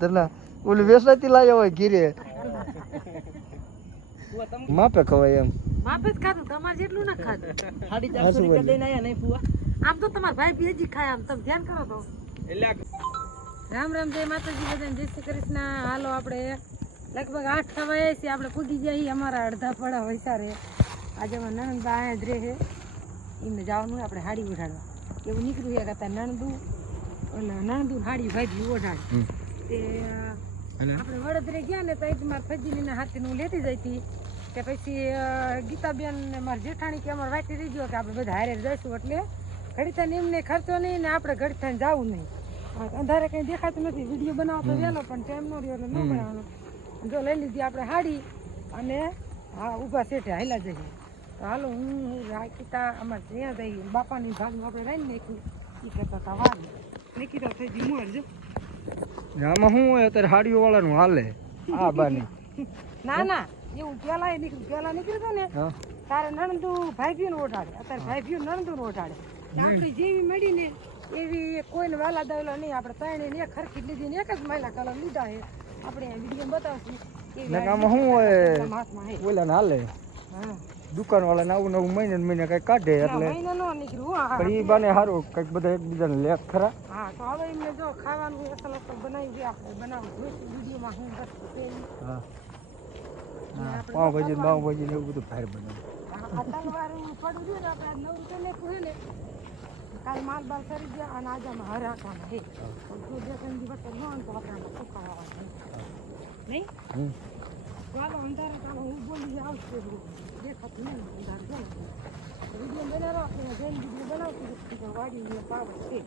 તને ઓલી વેસાતી લાયા હોય ઘીરે. માપે ખવાય એમ. માપે જ ખાધું તમારે જેટલું ના ખાધું. સાડી ચારસો બોલે? દઈને આયા નહીં ફુવા. આમ તો તમારા ભાઈ બેજી ખાય આમ તમે ધ્યાન કરો તો. રામ રામ જય માતાજી બધાને જય શ્રી કૃષ્ણ. હાલો આપણે લગભગ આઠ થવાય છે આપણે કૂદી જઈએ અમારા અડધા પડા વૈસારે આજે અમારા નણંદબા અહીંયા જ રહે એમને જવાનું આપણે હાડી ઉઠાડવા. એવું નીકળ્યું કરતા નણંદુ એટલે નણંદુ હાડી ભાઈ ઓઢાડી. તે આપણે વડોદરા ગયા ને તો એક મારા ફજીલીને હાથે હું લેતી જઈતી કે પછી ગીતાબેન ને મારા જેઠાણી કે અમારે વાંચી રહી ગયો કે આપણે બધા હારે જઈશું. એટલે ઘડીતા એમને ખર્ચો નહીં ને આપણે ઘડીતા જવું નહીં. અંધારે કંઈ દેખાતું નથી. વીડિયો બનાવતો વહેલો પણ ટાઈમ નો રહ્યો એટલે ન બનાવવાનો. જો લઈ લીધી આપણે હાડી અને હા ઊભા સેઠે હાલા જઈએ. તો હાલો હું રાખીતા અમારે ત્યાં જઈએ બાપાની ભાગમાં આપણે રાઈ નાખ્યું એ કહેતા હતા વાર નીકળ્યો થઈ ગઈ મોર જો. આમાં શું હોય? અત્યારે હાડીઓ વાળાનું હાલે. આ બાની. ના ના. એવું પેલા એ નીકળ્યું. પેલા નીકળ્યું ને તારે નણંદુ ભાઈ ને ઓઢાડે. અત્યારે ભાઈ નણંદુ ને ઓઢાડે. આપણી જેવી મળી ને એવી કોઈને વાલા દાવલા નહીં. આપણે ત્રણે ને એક ખરખી લીધી ને એક જ મહિલા કલર લીધા છે. આપણે વીડિયો બતાવશું. એવી ને શું હોય? હાથમાં ઓલા હાલે. હા. દુકાન વાળા નવું નવું મહિને મહિને કઈ કાઢે એટલે પણ બાને સારું કંઈક બધા એકબીજાને લેખ ખરા. હા તો હવે એમને જો ખાવાનું અસલ અસલ બનાવી દે આપણે બનાવું. વિડીયોમાં હું. હા. ને એવું બધું બહાર બનાવે. કાલ માલ બાલ કરી ગયા અને આજે આમાં હર રાખવાના છે. જો બે ત્રણ દિવસ ન તો આપણે આમાં સુકાવવાના છે. નહીં? હમ. ચાલો અંધારે ચાલો હું બોલી આવશે દેખાતું નહીં અંધારે. છે વીડિયો બનાવો આપણે જઈને વીડિયો બનાવશું તો વાડી પાવર છે.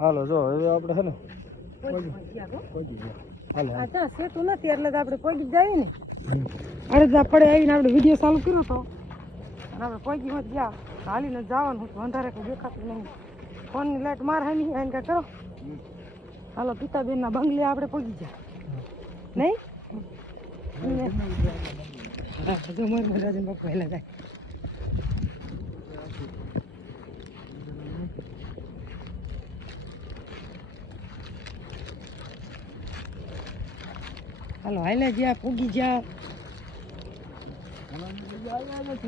હાલો જો હવે આપણે છે ને ત્યાં સેતું નથી એટલે આપણે કોઈ જાય ને. અડધા પડે આવીને આપણે વીડિયો ચાલુ કર્યો તો. આપણે કોઈ મત ગયા. હાલીને જવાનું અંધારે કોઈ દેખાતું નહીં. ફોનની લાઈટ માર હે નહીં એને કાંઈ કરો. હાલો પિતાબેનના બંગલે આપણે પહોંચી ગયા નહીં? માર માર રાજન બાપુ હેલા જાય હાલો હાલે જ્યાં પૂગી જ્યાં.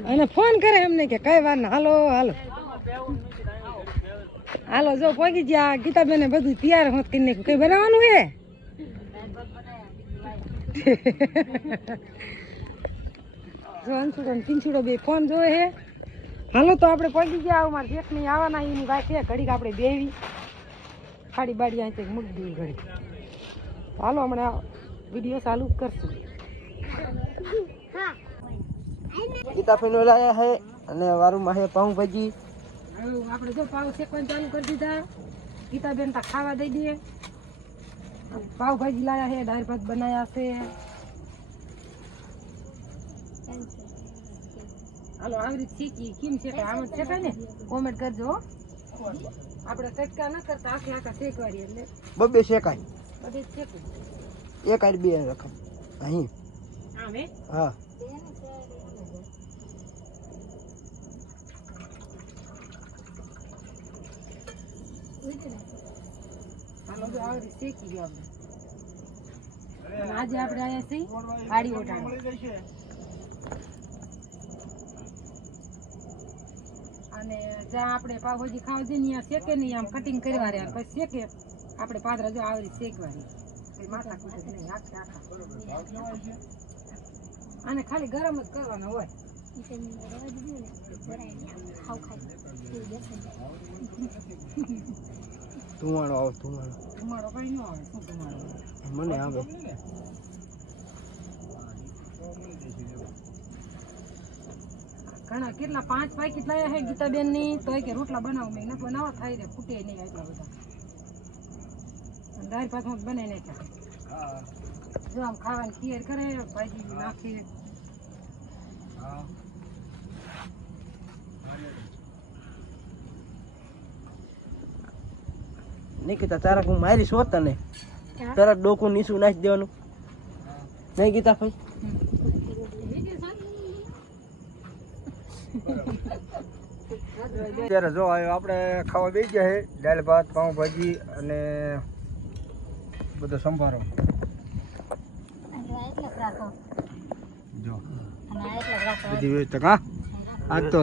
અને ફોન કરે એમને કે કઈ વાર ના હાલો હાલો. હાલો, જો પહોંચી ગયા, ગીતાબેને બધું તૈયાર હોત કરીને કઈ બનાવવાનું હે? જો અંશુડો ને પિંછુડો બે ફોન જોવે હે. હાલો, તો આપણે પહોંચી ગયા, અમારે જેઠ નહીં આવવાના, એની વાત છે, ઘડીક આપણે બેવી ખાડી બાડી અહીં મૂકી દઈએ ઘડી હાલો, હમણાં વીડિયો ચાલુ કરશું. ગીતાફેન લાયા હે, અને વારુમાં હે પાઉંભાજી હવે આપણે જો પાવ શેકવાનું ચાલુ કરી દીધા. ગીતાબેન તા ખાવા દઈ દે. પાવભાજી લાયા છે દાળ ભાત બનાયા છે. હાલો આવી રીતે શીખી કેમ કે આમ જ શેકાય ને? કોમેન્ટ કરજો હો. આપણે કટકા ન કરતા આખે આખા શેકવારી એટલે. બબે શેકાય. બધે જ એક આર બે રખાય અહીં. આમ હે? હા. શેકી ગયો આપણે આજે આપણે અહીંયા છીએ હાડી ઓટાણ અને જ્યાં આપણે પાવભાજી ખાવા જઈએ ત્યાં શેકે નહીં આમ કટિંગ કરવા રહ્યા. પછી શેકે? આપણે પાદરા જો આવી શેકવાની. માથા કૂટે નહીં આખે આખા. અને ખાલી ગરમ જ કરવાના હોય. ધુમાડો આવો ધુમાડો. ધુમાડો કઈ ન આવે શું ધુમાડો? મને આવે. ઘણા કેટલા પાંચ પાકીટ લાયા હે ગીતાબેનની તો કે રોટલા બનાવું મેં ન બનાવવા થાય રે ફૂટે નહીં એટલા બધા. દાળ બને હું બનાવી નાખ્યા. જો આમ ખાવાની ખીર કરે ભાજી નાખી નિકિતા તારા હું મારી શો તને. તરત ડોકું નીચું નાખી દેવાનું. નહીં ગીતા ભાઈ? અત્યારે જો આવ્યો આપણે ખાવા બે ગયા છે દાળ ભાત પાઉંભાજી અને બધો સંભારો. જો. બધી વ્યવસ્થા હા? આજ તો.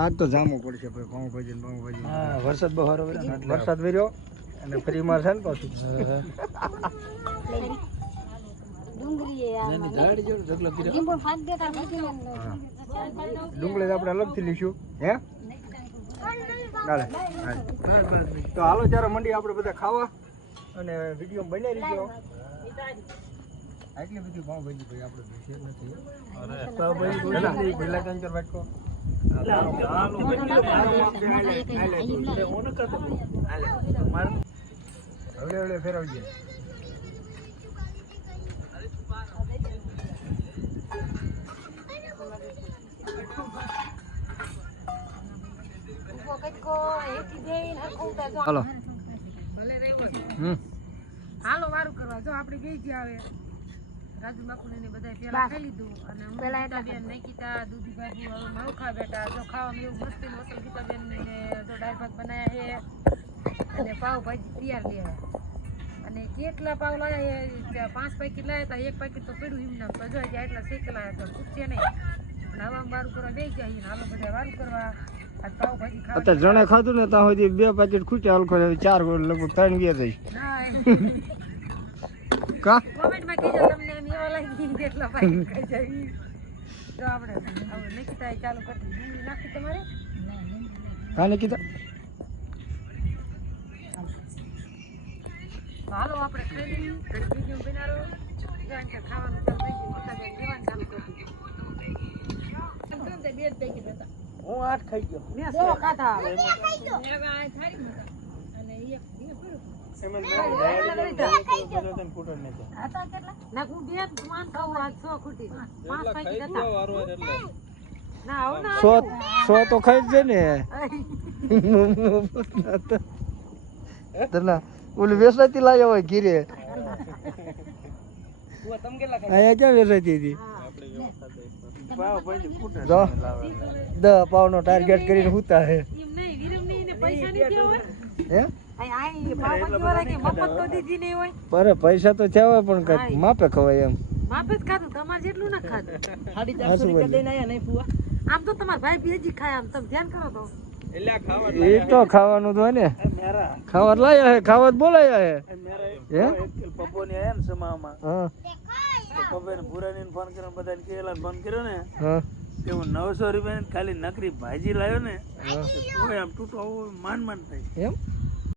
આજ તો જામો પડશે ભાઈ પાઉંભાજી ને પાઉંભાજી હા વરસાદ બહુ સારો વરસાદ વર્યો અને ફરી માર છે ને પાછું. ડુંગળી તો આપણે અલગથી લઈશું હે. તો હાલો ત્યારે મંડી આપણે બધા ખાવા અને વીડિયો બનાવી દીધો. આટલી બધી પાઉંભાજી ભાઈ આપણે નથી. પેલા પેલા ત્રણ વાટકો. હવડે હવડે ફેરવજે હાલો હાલો વારું કરવા. જો આપણે બે જ આવે. રાજુ બાપુને ને બધાય પેલા ખાઈ લીધું અને હું ગીતાબેન નિકિતા દૂધી ભાજી હવે મારું ખાવા બેઠા જો ખાવામાં એવું મસ્તી મસ્ત ગીતાબેન ને જો દાળ ભાત બનાયા છે અને પાવભાજી તૈયાર લઈ અને કેટલા પાવ લાયા એ પાંચ પેકેટ લાયા હતા એક પેકેટ તો પડ્યું એમના તો જો હજી આટલા શેકેલા હતા ખૂટશે નહીં. પણ હવા આમ વારું કરવા બે ગયા હાલો બધા વારું કરવા. આજ પાવ ભાજી ખાવા અત્યારે જણે ખાધું ને ત્યાં સુધી બે પેકેટ ખૂટ્યા હલકો હવે ચાર લગભગ ત્રણ ગયા થઈ. ના કા કોમેન્ટમાં કહેજો તમને એમ એવા લાગી કેટલા પાકી ખાઈ જાય. તો આપણે હવે નિકિતા એ ચાલુ કરી દીધું ડુંગળી નાખી તમારે? કાને કીધા તો હાલો આપણે ખાઈ લઈએ. ઘડી બીજું બનાવો. કારણ કે ખાવાનું ચાલુ થઈ ગયું. મોટા બેન દેવાનું ચાલુ કરી દીધું. બે જ પેકેટ હતા હું આઠ ખાઈ ગયો. બે ખાતા હવે આ થાળી અને એક બે પૂરું. હતા કેટલા ના હું બે જ માન ખાવું આ છ સો સો તો ખાઈ છે ને ઓલી વેસાતી લાવ્યા હોય ઘીરે તમે અહીંયા ક્યાં વેસાતી હતી. દસ પાવનો ટાર્ગેટ કરીને હુતા હે ને પૈસા અરે પૈસા તો થયા હોય પણ માપે ખવાય એમ. માપે જ ખાધું. તમારે જેટલું ના ખાધું. સાડી ચારસો રૂપિયા બોલ્યું. આયા નહીં ફુવા. આમ તો તમારા ભાઈ ભેજી ખાય. આમ તમે ધ્યાન કરો તો. એટલે આ ખાવા એ તો ખાવાનું તો ને. ખાવા લાયા હે ખાવા બોલાયા હે. હે? એક કિલ આયા ને સમામાં. હા. ભૂરાનીને ફોન કર્યો ને કેલા ફોન કર્યો ને. હા. કે નવસો રૂપિયા ખાલી નકરી ભાજી લાવ્યો ને. આમ તૂટો આવો માન માન થાય. એમ?